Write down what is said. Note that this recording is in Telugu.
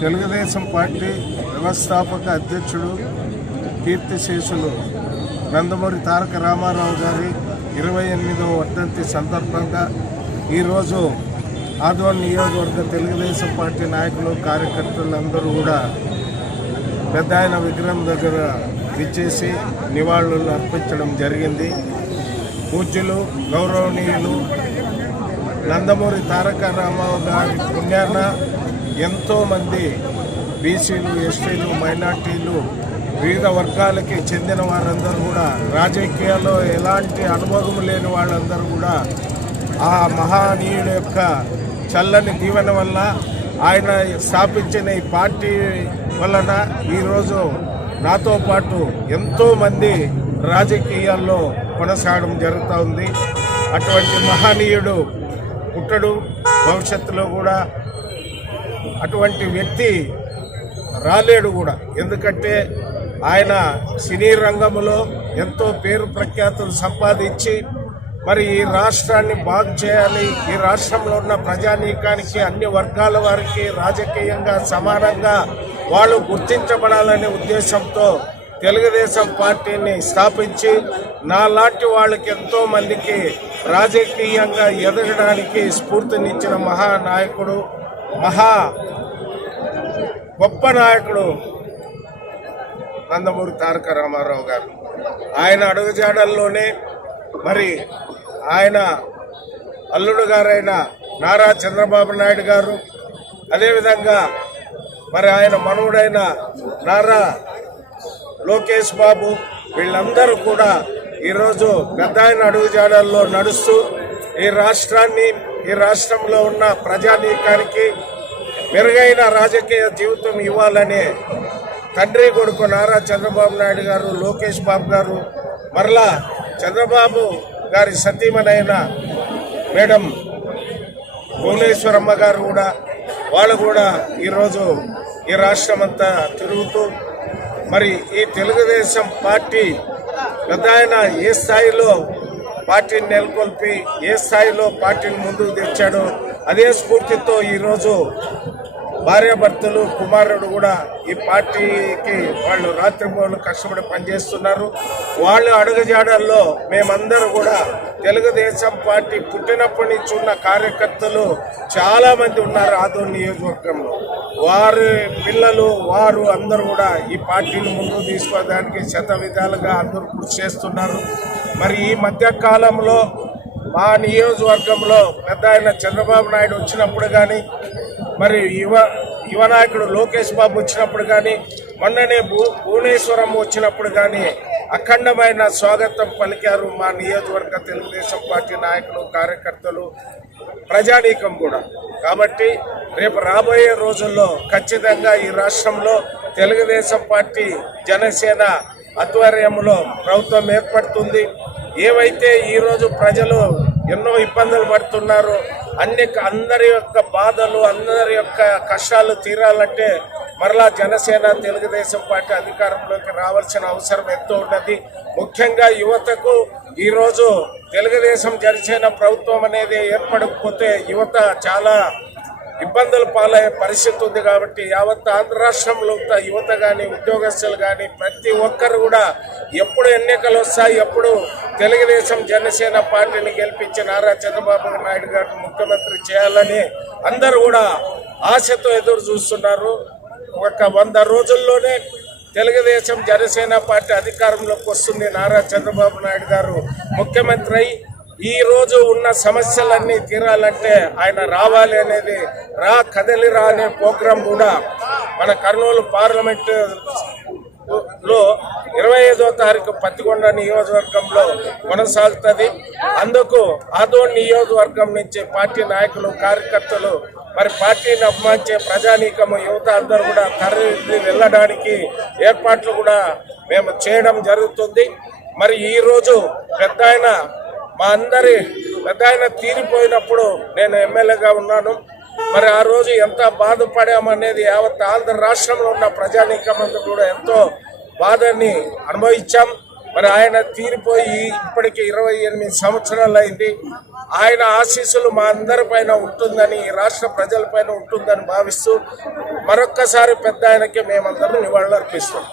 తెలుగుదేశం పార్టీ వ్యవస్థాపక అధ్యక్షుడు కీర్తిశేషులు నందమూరి తారక రామారావు గారి 28వ వర్ధంతి సందర్భంగా ఈరోజు ఆదోని నియోజకవర్గ తెలుగుదేశం పార్టీ నాయకులు కార్యకర్తలందరూ కూడా పెద్ద ఆయన విగ్రహం దగ్గర విచ్చేసి నివాళులు అర్పించడం జరిగింది. పూజ్యులు గౌరవనీయులు నందమూరి తారక రామారావు గారి పుణ్యాన ఎంతోమంది బీసీలు, ఎస్టీలు, మైనార్టీలు, వివిధ వర్గాలకి చెందిన వారందరూ కూడా, రాజకీయాల్లో ఎలాంటి అనుభవం లేని వాళ్ళందరూ కూడా ఆ మహానీయుడు యొక్క చల్లని దీవెన వల్ల, ఆయన స్థాపించిన ఈ పార్టీ వలన ఈరోజు నాతో పాటు ఎంతోమంది రాజకీయాల్లో కొనసాగడం జరుగుతూ ఉంది. అటువంటి మహనీయుడు పుట్టడు, భవిష్యత్తులో కూడా అటువంటి వ్యక్తి రాలేడు కూడా. ఎందుకంటే ఆయన సినీ రంగంలో ఎంతో పేరు ప్రఖ్యాతులు సంపాదించి మరి ఈ రాష్ట్రాన్ని బాగు చేయాలి, ఈ రాష్ట్రంలో ఉన్న ప్రజానీకానికి, అన్ని వర్గాల వారికి రాజకీయంగా సమానంగా వాళ్ళు గుర్తించబడాలనే ఉద్దేశంతో తెలుగుదేశం పార్టీని స్థాపించి నాలాంటి వాళ్ళకి ఎంతో మందికి రాజకీయంగా ఎదగడానికి స్ఫూర్తినిచ్చిన మహానాయకుడు, గొప్ప నాయకుడు నందమూరి తారక రామారావు గారు. ఆయన అడుగుజాడల్లోనే మరి ఆయన అల్లుడు గారైన నారా చంద్రబాబు నాయుడు గారు, అదేవిధంగా మరి ఆయన మనవుడైన నారా లోకేష్ బాబు, వీళ్ళందరూ కూడా ఈరోజు పెద్ద ఆయన అడుగుజాడల్లో నడుస్తూ ఈ రాష్ట్రాన్ని, ఈ రాష్ట్రంలో ఉన్న ప్రజానీకానికి మెరుగైన రాజకీయ జీవితం ఇవ్వాలని తండ్రి కొడుకు నారా చంద్రబాబు నాయుడు గారు, లోకేష్ బాబు గారు, మరలా చంద్రబాబు గారి సతీమణైన మేడం భువనేశ్వరమ్మ గారు కూడా, వాళ్ళు కూడా ఈరోజు ఈ రాష్ట్రం అంతా తిరుగుతూ మరి ఈ తెలుగుదేశం పార్టీ పెద్ద ఆయన ఏ స్థాయిలో పార్టీని నెలకొల్పి ఏ స్థాయిలో పార్టీని ముందుకు తెచ్చాడో అదే స్ఫూర్తితో ఈరోజు భార్యాభర్తలు, కుమారుడు కూడా ఈ పార్టీకి వాళ్ళు రాత్రింబవళ్ళు కష్టపడి పనిచేస్తున్నారు. వాళ్ళు అడుగుజాడల్లో మేమందరూ కూడా తెలుగుదేశం పార్టీ పుట్టినప్పటి నుంచి ఉన్న కార్యకర్తలు చాలామంది ఉన్నారు ఆదోని నియోజకవర్గంలో. వారి పిల్లలు, వారు అందరూ కూడా ఈ పార్టీని ముందుకు తీసుకోవడానికి శత విధాలుగా అందరూ కృషి చేస్తున్నారు. మరి ఈ మధ్య కాలంలో మా నియోజకవర్గంలో పెద్ద ఆయన చంద్రబాబు నాయుడు వచ్చినప్పుడు కానీ, మరి యువ నాయకుడు లోకేష్ బాబు వచ్చినప్పుడు కానీ, మొన్ననే భువనేశ్వరం వచ్చినప్పుడు కానీ అఖండమైన స్వాగతం పలికారు మా నియోజకవర్గ తెలుగుదేశం పార్టీ నాయకులు, కార్యకర్తలు, ప్రజానీకం కూడా. కాబట్టి రేపు రాబోయే రోజుల్లో ఖచ్చితంగా ఈ రాష్ట్రంలో తెలుగుదేశం పార్టీ, జనసేన ఆధ్వర్యంలో ప్రభుత్వం ఏర్పడుతుంది. ఏవైతే ఈరోజు ప్రజలు ఎన్నో ఇబ్బందులు పడుతున్నారో అందరి యొక్క బాధలు, అందరి యొక్క కష్టాలు తీరాలంటే మరలా జనసేన, తెలుగుదేశం పార్టీ అధికారంలోకి రావాల్సిన అవసరం ఎంతో ఉన్నది. ముఖ్యంగా యువతకు ఈరోజు తెలుగుదేశం, జనసేన ప్రభుత్వం అనేది ఏర్పడకపోతే యువత చాలా ఇబ్బందులు పాలయ్యే పరిస్థితి ఉంది. కాబట్టి యావత్ ఆంధ్ర రాష్ట్రంలో యువత కానీ, ఉద్యోగస్తులు కానీ ప్రతి ఒక్కరు కూడా ఎప్పుడు ఎన్నికలు వస్తాయి, ఎప్పుడు తెలుగుదేశం, జనసేన పార్టీని గెలిపించి నారా చంద్రబాబు నాయుడు గారిని ముఖ్యమంత్రి చేయాలని అందరూ కూడా ఆశతో ఎదురు చూస్తున్నారు. ఒక 100 రోజుల్లోనే తెలుగుదేశం, జనసేన పార్టీ అధికారంలోకి వస్తుంది. నారా చంద్రబాబు నాయుడు గారు ముఖ్యమంత్రి అయి ఈ రోజు ఉన్న సమస్యలన్నీ తీరాలంటే ఆయన రావాలి అనేది కదలిరా అనే ప్రోగ్రాం కూడా మన కర్నూలు పార్లమెంటు లో 25వ తారీఖు పత్తికొండ నియోజకవర్గంలో కొనసాగుతుంది. అందుకు ఆదోని నియోజకవర్గం నుంచి పార్టీ నాయకులు, కార్యకర్తలు, మరి పార్టీని అభిమానించే ప్రజానీకము, యువత అందరూ కూడా తరలి వెళ్ళడానికి ఏర్పాట్లు కూడా మేము చేయడం జరుగుతుంది. మరి ఈరోజు పెద్ద ఆయన, మా అందరి పెద్ద ఆయన తీరిపోయినప్పుడు నేను ఎమ్మెల్యేగా ఉన్నాను. మరి ఆ రోజు ఎంత బాధపడామనేది యావత్ ఆంధ్ర రాష్ట్రంలో ఉన్న ప్రజానీకమంతా కూడా ఎంతో బాధని అనుభవించాం. మరి ఆయన తీరిపోయి ఇప్పటికి 28 సంవత్సరాలు అయింది. ఆయన ఆశీస్సులు మా అందరి పైన ఉంటుందని, రాష్ట్ర ప్రజల పైన ఉంటుందని భావిస్తూ మరొక్కసారి పెద్ద ఆయనకే మేమందరం నివాళులు అర్పిస్తాం.